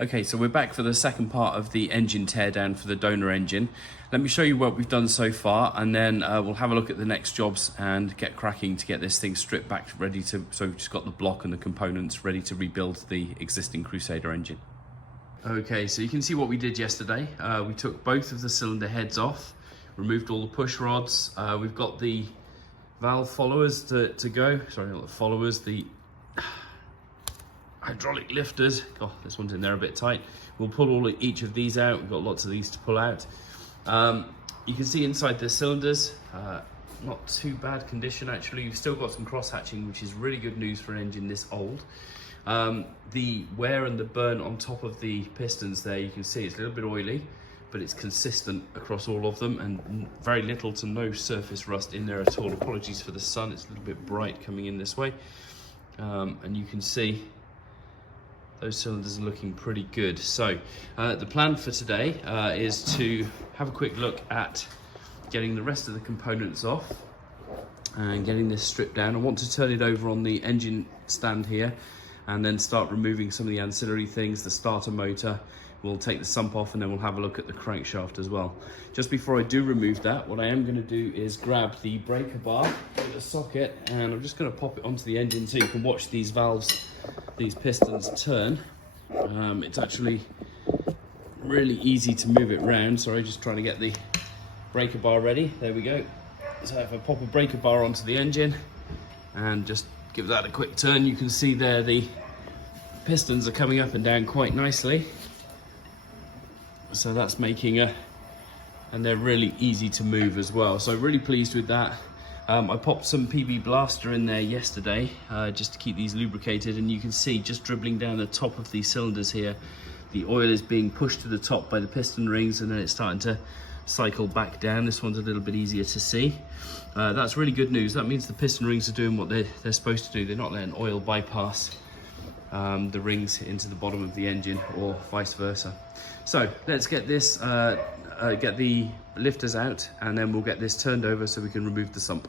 Okay, so we're back for the second part of the engine teardown for the donor engine. Let me show you what we've done so far, and then we'll have a look at the next jobs and get cracking to get this thing stripped back ready to, so we've just got the block and the components ready to rebuild the existing Crusader engine. Okay, so you can see what we did yesterday. We took both of the cylinder heads off, removed all the push rods. We've got the valve followers to go, sorry, not the followers, the hydraulic lifters. Oh, this one's in there a bit tight. We'll pull each of these out. We've got lots of these to pull out. You can see inside the cylinders, not too bad condition actually. You've still got some cross hatching, which is really good news for an engine this old. The wear and the burn on top of the pistons there, you can see it's a little bit oily, but it's consistent across all of them, and very little to no surface rust in there at all. Apologies for the sun, it's a little bit bright coming in this way. And you can see those cylinders are looking pretty good. So the plan for today is to have a quick look at getting the rest of the components off and getting this stripped down. I want to turn it over on the engine stand here and then start removing some of the ancillary things, the starter motor. We'll take the sump off and then we'll have a look at the crankshaft as well. Just before I do remove that, what I am going to do is grab the breaker bar with a socket, and I'm just going to pop it onto the engine so you can watch these valves, these pistons turn. It's actually really easy to move it round. Sorry, just trying to get the breaker bar ready. There we go. So if I pop a breaker bar onto the engine and just give that a quick turn, you can see there the pistons are coming up and down quite nicely. So that's making and they're really easy to move as well. So really pleased with that. I popped some PB Blaster in there yesterday just to keep these lubricated, and you can see just dribbling down the top of these cylinders here, the oil is being pushed to the top by the piston rings, and then it's starting to cycle back down. This one's a little bit easier to see. That's really good news. That means the piston rings are doing what they're supposed to do. They're not letting oil bypass the rings into the bottom of the engine, or vice versa. So let's get this, get the lifters out, and then we'll get this turned over so we can remove the sump.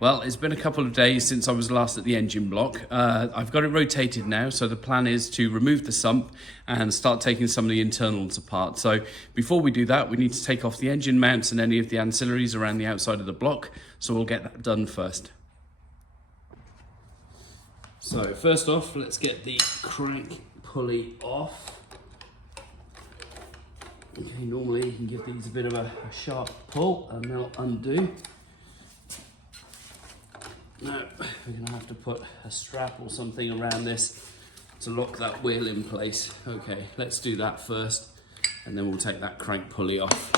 Well, it's been a couple of days since I was last at the engine block. I've got it rotated now, so the plan is to remove the sump and start taking some of the internals apart. So before we do that, we need to take off the engine mounts and any of the ancillaries around the outside of the block. So we'll get that done first. So first off, let's get the crank pulley off. Okay, normally you can give these a bit of a sharp pull and they'll undo. Now, we're going to have to put a strap or something around this to lock that wheel in place. Okay, let's do that first, and then we'll take that crank pulley off.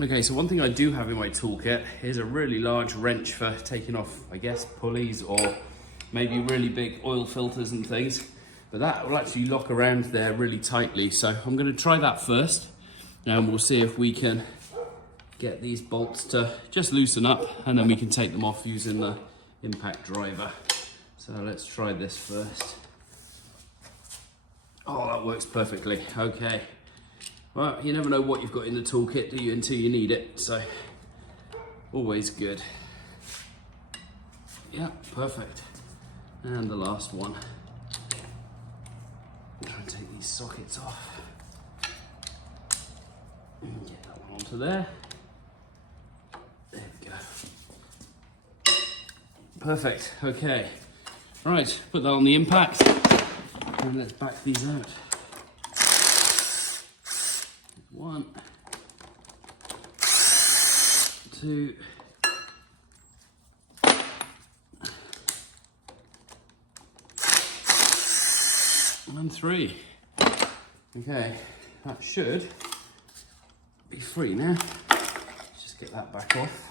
Okay, so one thing I do have in my toolkit is a really large wrench for taking off, I guess, pulleys or maybe really big oil filters and things. But that will actually lock around there really tightly. So I'm going to try that first, and we'll see if we can get these bolts to just loosen up, and then we can take them off using the impact driver. So let's try this first. Oh, that works perfectly. Okay. Well, you never know what you've got in the toolkit, do you, until you need it. So always good. Yeah, perfect. And the last one. Try and take these sockets off. And get that one onto there. There we go. Perfect, okay. Right, put that on the impact and let's back these out. One, two, and and 3. Okay, that should be free now. Let's just get that back off.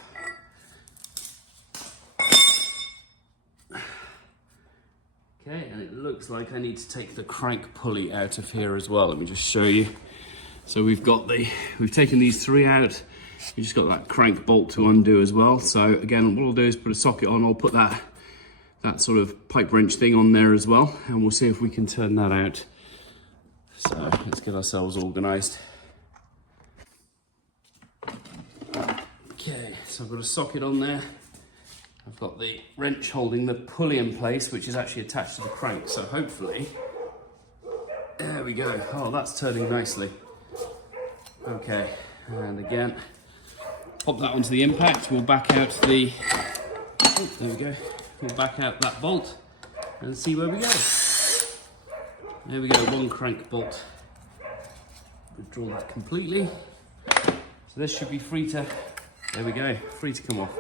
Okay, and it looks like I need to take the crank pulley out of here as well. Let me just show you. So we've taken these 3 out. We just got that crank bolt to undo as well. So again, what I'll do is put a socket on. I'll put that sort of pipe wrench thing on there as well, and we'll see if we can turn that out. So let's get ourselves organized. Okay, so I've got a socket on there. I've got the wrench holding the pulley in place, which is actually attached to the crank. So hopefully, there we go. Oh, that's turning nicely. Okay, and again, pop that onto the impact. We'll back out the, oh, there we go. We'll back out that bolt and see where we go. There we go, 1 crank bolt. Withdraw that completely. So this should be free to, there we go, free to come off.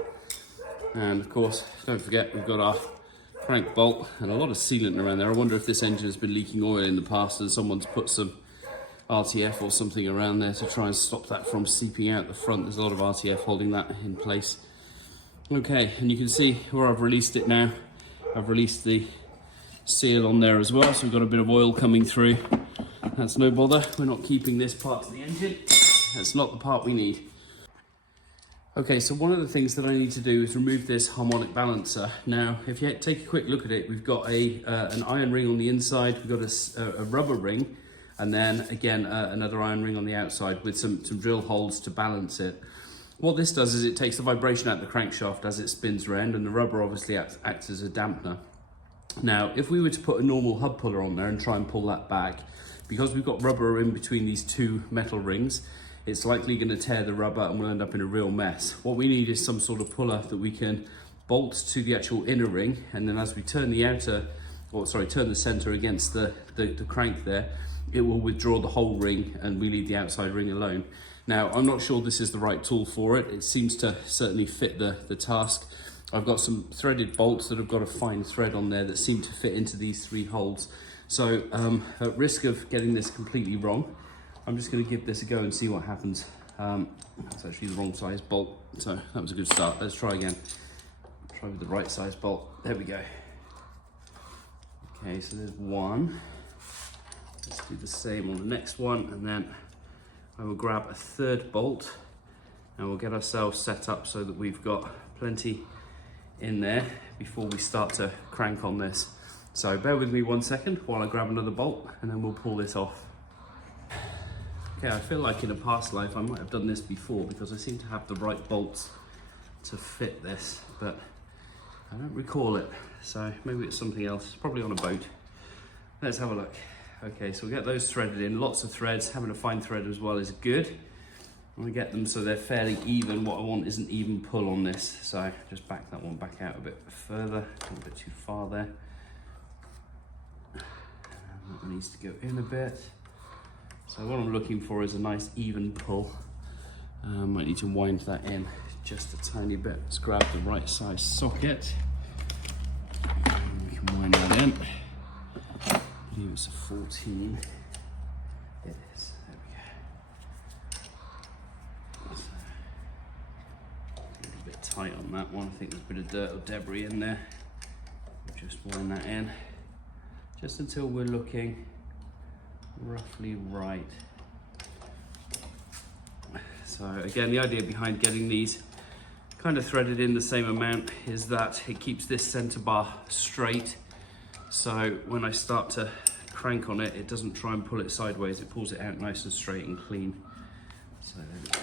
And of course, don't forget, we've got our crank bolt and a lot of sealant around there. I wonder if this engine has been leaking oil in the past and someone's put some RTF or something around there to try and stop that from seeping out the front. There's a lot of RTF holding that in place. Okay, and you can see where I've released it now. I've released the seal on there as well, so we've got a bit of oil coming through. That's no bother. We're not keeping this part to the engine. That's not the part we need. Okay, so one of the things that I need to do is remove this harmonic balancer. Now, if you take a quick look at it, we've got an iron ring on the inside, we've got a rubber ring, and then again, another iron ring on the outside with some drill holes to balance it. What this does is it takes the vibration out of the crankshaft as it spins around, and the rubber obviously acts as a dampener. Now, if we were to put a normal hub puller on there and try and pull that back, because we've got rubber in between these 2 metal rings, it's likely going to tear the rubber and we'll end up in a real mess. What we need is some sort of puller that we can bolt to the actual inner ring, and then as we turn the turn the center against the crank there, it will withdraw the whole ring and we leave the outside ring alone. Now, I'm not sure this is the right tool for it. It seems to certainly fit the task. I've got some threaded bolts that have got a fine thread on there that seem to fit into these 3 holes. So at risk of getting this completely wrong, I'm just going to give this a go and see what happens. That's actually the wrong size bolt, so that was a good start. Let's try again. Try with the right size bolt. There we go. Okay, so there's 1. Let's do the same on the next one, and then I will grab a 3rd bolt and we'll get ourselves set up so that we've got plenty in there before we start to crank on this. So bear with me 1 second while I grab another bolt and then we'll pull this off. Okay, I feel like in a past life I might have done this before because I seem to have the right bolts to fit this, but I don't recall it. So maybe it's something else, probably on a boat. Let's have a look. Okay, so we'll get those threaded in, lots of threads. Having a fine thread as well is good. I want to get them so they're fairly even. What I want is an even pull on this. So just back that one back out a bit further, a little bit too far there. That one needs to go in a bit. So what I'm looking for is a nice even pull. Might need to wind that in just a tiny bit. Let's grab the right size socket. And we can wind that in. I believe it's a 14. It is. There we go. So, a little bit tight on that one. I think there's a bit of dirt or debris in there. Just wind that in, just until we're looking roughly right. So again, the idea behind getting these kind of threaded in the same amount is that it keeps this center bar straight. So when I start to crank on it, it doesn't try and pull it sideways. It pulls it out nice and straight and clean. So there we go.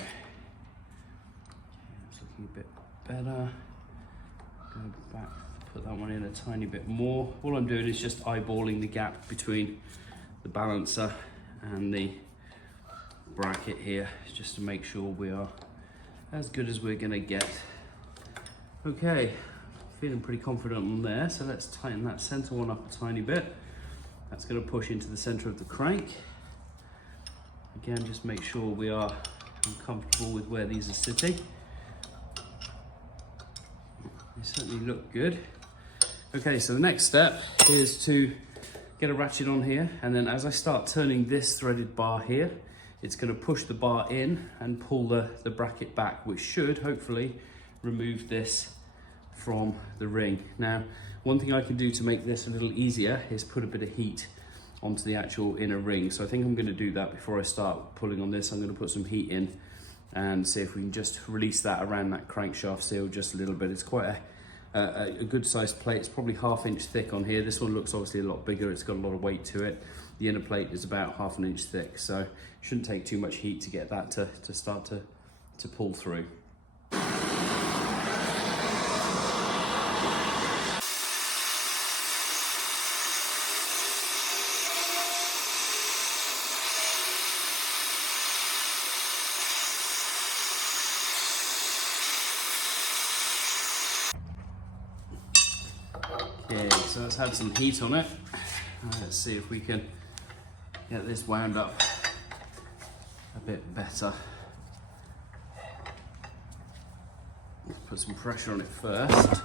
It's looking a bit better. Go back, put that one in a tiny bit more. All I'm doing is just eyeballing the gap between the balancer and the bracket here, just to make sure we are as good as we're gonna get. Okay, feeling pretty confident on there, so let's tighten that center one up a tiny bit. That's gonna push into the center of the crank. Again, just make sure we are comfortable with where these are sitting. They certainly look good. Okay, so the next step is to get a ratchet on here, and then as I start turning this threaded bar here, it's going to push the bar in and pull the bracket back, which should hopefully remove this from the ring. Now, one thing I can do to make this a little easier is put a bit of heat onto the actual inner ring. So I think I'm going to do that before I start pulling on this. I'm going to put some heat in and see if we can just release that around that crankshaft seal just a little bit. It's quite a good sized plate. It's probably 1/2 inch thick on here. This one looks obviously a lot bigger. It's got a lot of weight to it. The inner plate is about 1/2 inch thick, so it shouldn't take too much heat to get that to start to pull through. Okay, so let's add some heat on it. Let's see if we can get this wound up a bit better. Let's put some pressure on it first.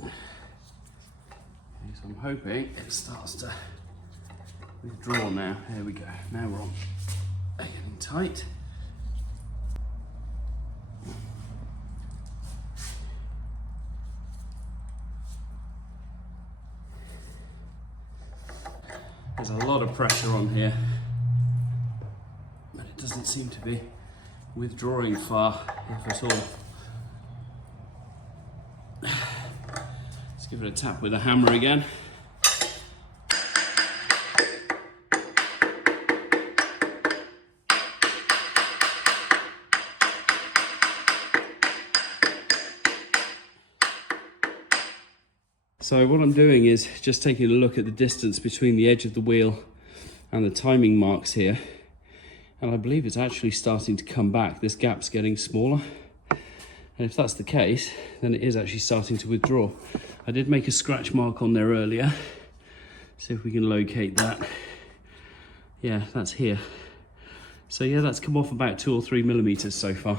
So I'm hoping it starts to withdraw now. There we go. Now we're on getting tight. There's a lot of pressure on here, but it doesn't seem to be withdrawing far, if at all. Let's give it a tap with a hammer again. So what I'm doing is just taking a look at the distance between the edge of the wheel and the timing marks here. And I believe it's actually starting to come back. This gap's getting smaller. And if that's the case, then it is actually starting to withdraw. I did make a scratch mark on there earlier. See if we can locate that. Yeah, that's here. So yeah, that's come off about 2 or 3 millimeters so far.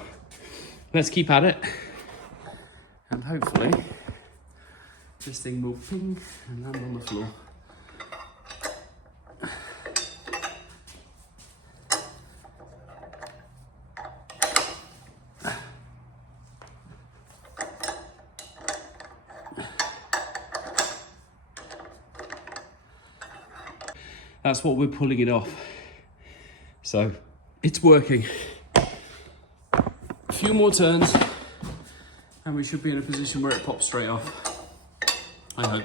Let's keep at it. And hopefully, this thing will ping and land on the floor. That's what we're pulling it off. So it's working. A few more turns and we should be in a position where it pops straight off. I hope.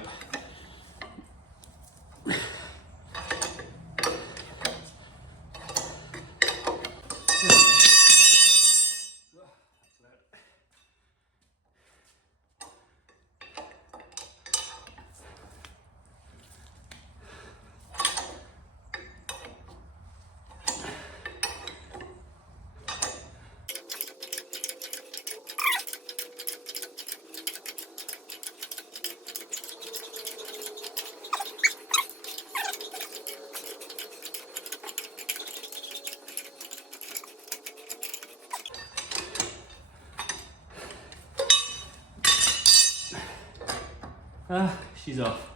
She's off.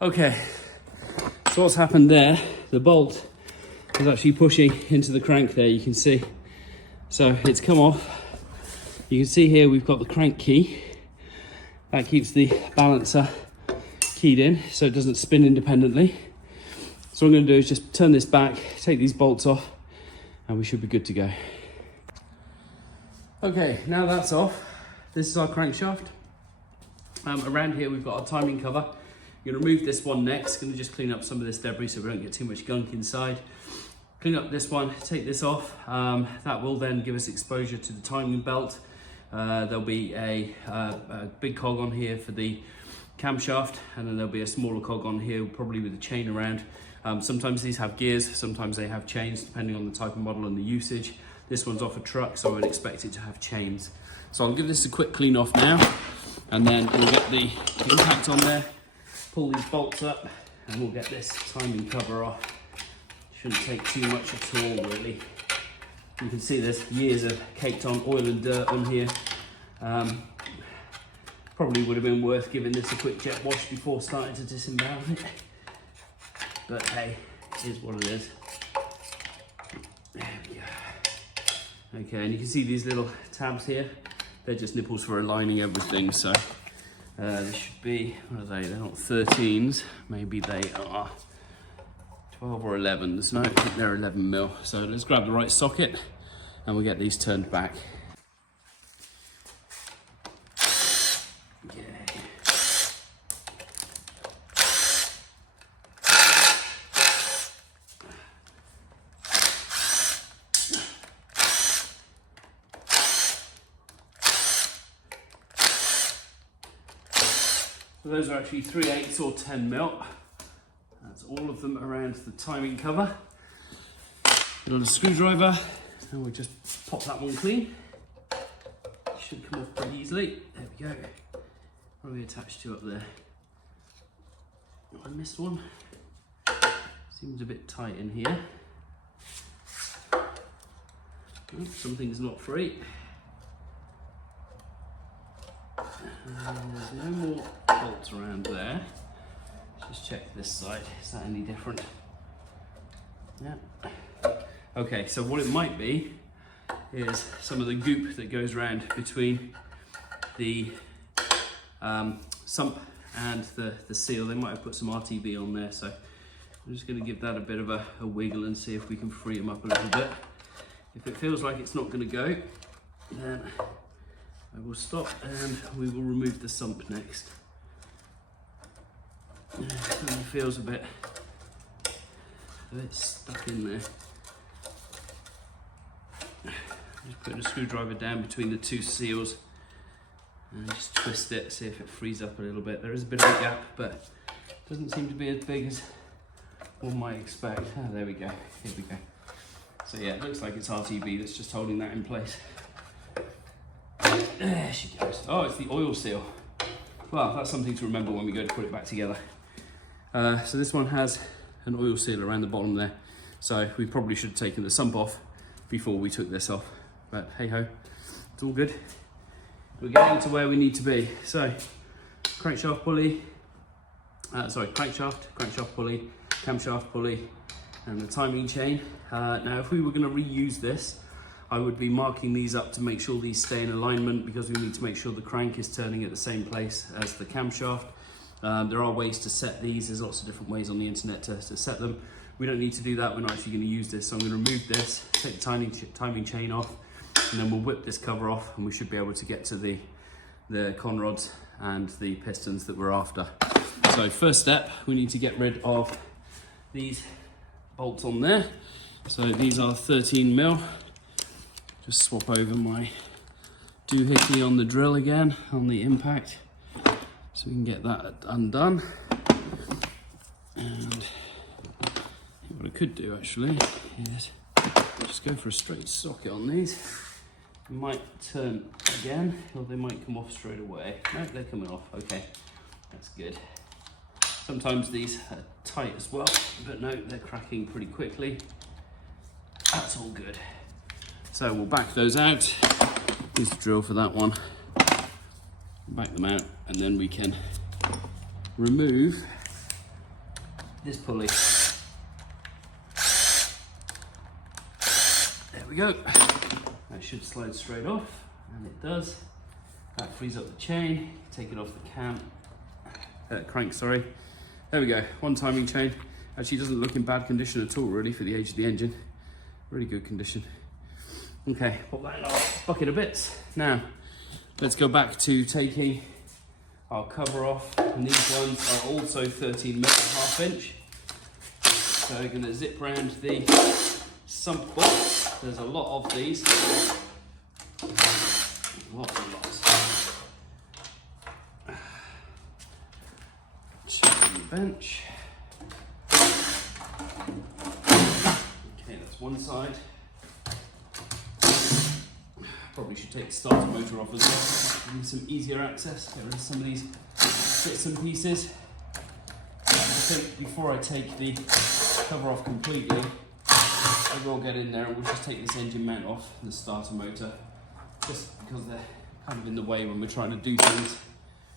Okay, so what's happened there, the bolt is actually pushing into the crank there, you can see. So it's come off. You can see here we've got the crank key. That keeps the balancer keyed in so it doesn't spin independently. So what I'm going to do is just turn this back, take these bolts off, and we should be good to go. Okay, now that's off. This is our crankshaft. Around here we've got our timing cover. I'm going to remove this one next. Going to just clean up some of this debris so we don't get too much gunk inside. Clean up this one, take this off. That will then give us exposure to the timing belt. There'll be a big cog on here for the camshaft, and then there'll be a smaller cog on here, probably with a chain around. Sometimes these have gears, sometimes they have chains, depending on the type of model and the usage. This one's off a truck, so I would expect it to have chains. So I'll give this a quick clean off now, and then we'll get the impact on there, pull these bolts up, and we'll get this timing cover off. Shouldn't take too much at all, really. You can see there's years of caked on oil and dirt on here. Probably would have been worth giving this a quick jet wash before starting to disembowel it. But hey, it is what it is. There we go. Okay, and you can see these little tabs here. They're just nipples for aligning everything. So they should be, what are they? They're not 13s. Maybe they are 12 or 11s. No, I think they're 11 mil. So let's grab the right socket and we'll get these turned back. So those are actually 3/8 or 10 mil. That's all of them around the timing cover. Little screwdriver, and we'll just pop that one clean. Should come off pretty easily. There we go. What are we attached to up there? Oh, I missed one. Seems a bit tight in here. Oh, something's not free. And there's no more bolts around there. Let's just check this side. Is that any different? Yeah. Okay, so what it might be is some of the goop that goes around between the sump and the seal. They might have put some RTB on there, so I'm just going to give that a bit of a wiggle and see if we can free them up a little bit. If it feels like it's not going to go, then I will stop and we will remove the sump next. It feels a bit stuck in there. Just put a screwdriver down between the two seals and just twist it, see if it frees up a little bit. There is a bit of a gap, but it doesn't seem to be as big as one might expect. Oh, there we go, here we go. So yeah, it looks like it's RTB that's just holding that in place. There she goes. Oh, it's the oil seal. Well, that's something to remember when we go to put it back together. So this one has an oil seal around the bottom there. So we probably should have taken the sump off before we took this off. But hey ho, it's all good. We're getting to where we need to be. So crankshaft pulley, crankshaft pulley, camshaft pulley, and the timing chain. Now if we were going to reuse this, I would be marking these up to make sure these stay in alignment, because we need to make sure the crank is turning at the same place as the camshaft. There are ways to set these. There's lots of different ways on the internet to set them. We don't need to do that. We're not actually going to use this. So I'm going to remove this, take the timing chain off, and then we'll whip this cover off, and we should be able to get to the con rods and the pistons that we're after. So first step, we need to get rid of these bolts on there. So these are 13 mil. Just swap over my doohickey on the drill again, on the impact, so we can get that undone. And what I could do actually is just go for a straight socket on these. It might turn again, or they might come off straight away. No, they're coming off, okay, that's good. Sometimes these are tight as well, but no, they're cracking pretty quickly. That's all good. So we'll back those out. Use the drill for that one. Back them out, and then we can remove this pulley. There we go. That should slide straight off, and it does. That frees up the chain. Take it off the crank, sorry. There we go, one timing chain. Actually doesn't look in bad condition at all really for the age of the engine. Really good condition. Okay, put that in our bucket of bits. Now, let's go back to taking our cover off, and these ones are also 13 mil, ½ inch. So we're gonna zip around the sump box. There's a lot of these. Lots and lots. Check on the bench. Okay, that's one side. Probably should take the starter motor off as well. Give me some easier access. Get rid of some of these bits and pieces. I think before I take the cover off completely, I will get in there and we'll just take this engine mount off the starter motor, just because they're kind of in the way when we're trying to do things.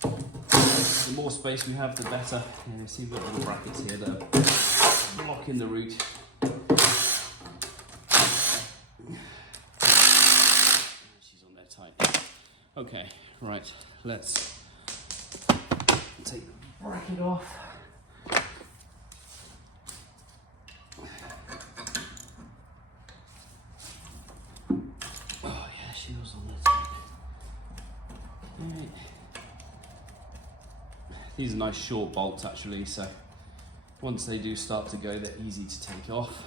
The more space we have, the better. You see we've got little brackets here that are blocking the route. She's on there tight. Okay, right, let's take the bracket off. Oh yeah, she was on there tight. Right. These are nice short bolts actually, so once they do start to go, they're easy to take off.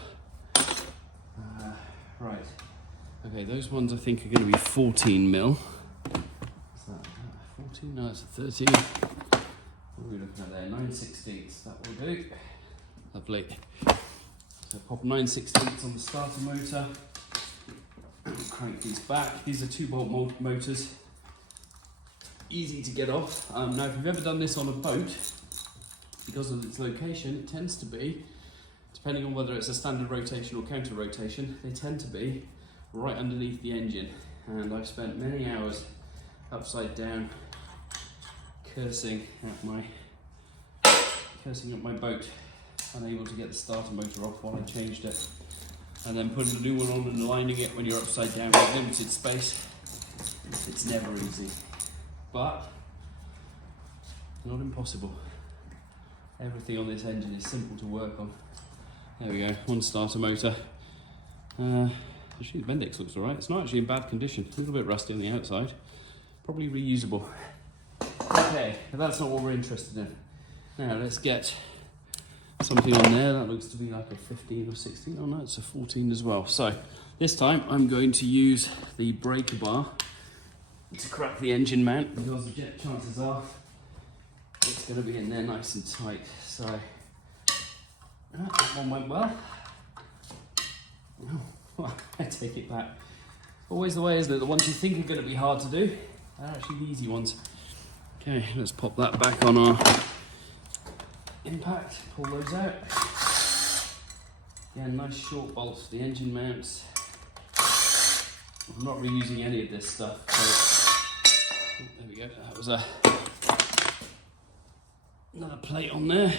Right, okay, those ones I think are going to be 14 mil. Is that 14? No, it's a 13. What are we looking at there? 9/16, that will do. Lovely. So pop 9/16 on the starter motor. Crank these back. These are 2-bolt motors. Easy to get off. Now, if you've ever done this on a boat, because of its location, it tends to be, depending on whether it's a standard rotation or counter rotation, they tend to be right underneath the engine. And I've spent many hours upside down cursing at my boat, unable to get the starter motor off while I changed it. And then putting a new one on and aligning it when you're upside down with limited space. It's never easy, but not impossible. Everything on this engine is simple to work on. There we go, one starter motor. Actually the Bendix looks alright. It's not actually in bad condition. A little bit rusty on the outside. Probably reusable. Okay, but that's not what we're interested in. Now let's get something on there. That looks to be like a 15 or 16. Oh no, it's a 14 as well. So this time I'm going to use the breaker bar to crack the engine mount, because the chances are it's going to be in there nice and tight. So that one went well. Oh, I take it back. Always the way, isn't it? The ones you think are going to be hard to do are actually the easy ones. Okay, let's pop that back on our impact. Pull those out. Yeah, nice short bolts for the engine mounts. I'm not reusing any of this stuff. So, there we go. That was another plate on there.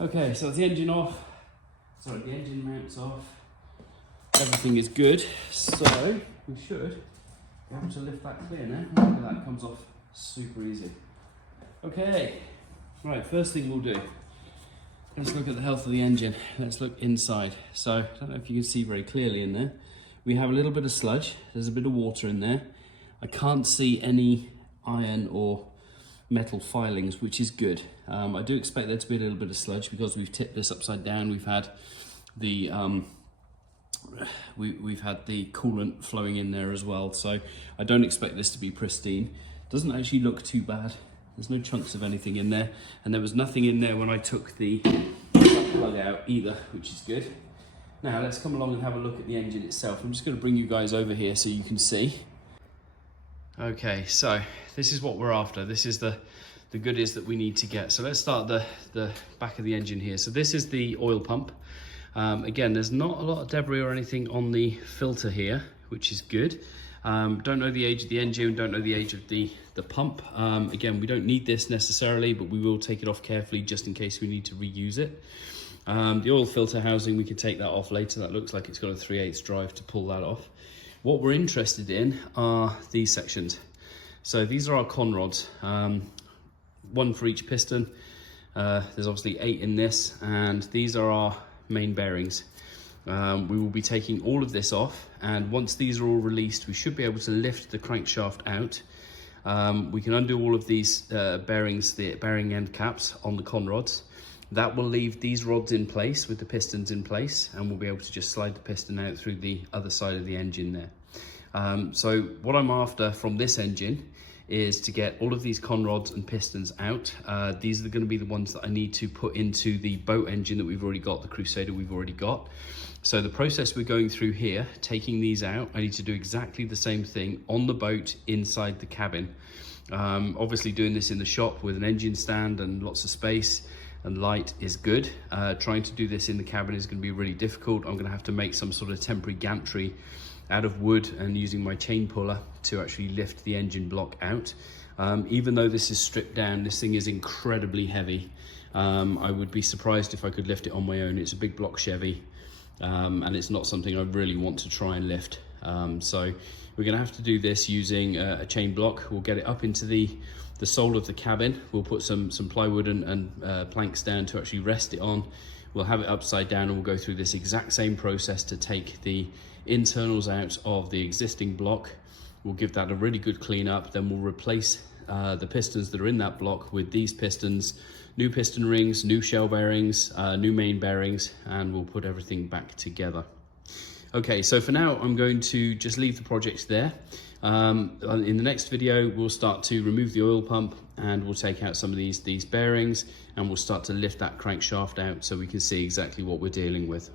Okay, so the engine off. Sorry, the engine mounts off. Everything is good. So we should be able to lift that clear now. Look at that, comes off super easy. Okay, right, first thing we'll do, let's look at the health of the engine. Let's look inside. So I don't know if you can see very clearly in there. We have a little bit of sludge. There's a bit of water in there. I can't see any iron or metal filings, which is good. I do expect there to be a little bit of sludge because we've tipped this upside down. We've had the we've had the coolant flowing in there as well, so I don't expect this to be pristine. Doesn't actually look too bad. There's no chunks of anything in there, and there was nothing in there when I took the plug out either, which is good. Now let's come along and have a look at the engine itself. I'm just going to bring you guys over here so you can see. Okay, so this is what we're after. This is the goodies that we need to get. So let's start the back of the engine here. So this is the oil pump. Again, there's not a lot of debris or anything on the filter here, which is good. Don't know the age of the engine, don't know the age of the pump. Again, we don't need this necessarily, but we will take it off carefully just in case we need to reuse it. The oil filter housing, we can take that off later. That looks like it's got a 3/8 drive to pull that off. What we're interested in are these sections. So these are our con rods, one for each piston. There's obviously 8 in this, and these are our main bearings. We will be taking all of this off, and once these are all released, we should be able to lift the crankshaft out. We can undo all of these bearings, the bearing end caps on the con rods. That will leave these rods in place with the pistons in place, and we'll be able to just slide the piston out through the other side of the engine there. So what I'm after from this engine is to get all of these con rods and pistons out. These are going to be the ones that I need to put into the boat engine that we've already got, the Crusader we've already got. So the process we're going through here, taking these out, I need to do exactly the same thing on the boat inside the cabin. Obviously doing this in the shop with an engine stand and lots of space. and light is good. Trying to do this in the cabin is going to be really difficult. I'm going to have to make some sort of temporary gantry out of wood and using my chain puller to actually lift the engine block out. Even though this is stripped down, this thing is incredibly heavy. I would be surprised if I could lift it on my own. It's a big block Chevy, and it's not something I really want to try and lift. So we're going to have to do this using a chain block. We'll get it up into the sole of the cabin. We'll put some plywood and planks down to actually rest it on. We'll have it upside down, and we'll go through this exact same process to take the internals out of the existing block. We'll give that a really good clean up. Then we'll replace the pistons that are in that block with these pistons, new piston rings, new shell bearings, new main bearings, and we'll put everything back together. Okay, so for now, I'm going to just leave the project there. In the next video, we'll start to remove the oil pump, and we'll take out some of these bearings, and we'll start to lift that crankshaft out so we can see exactly what we're dealing with.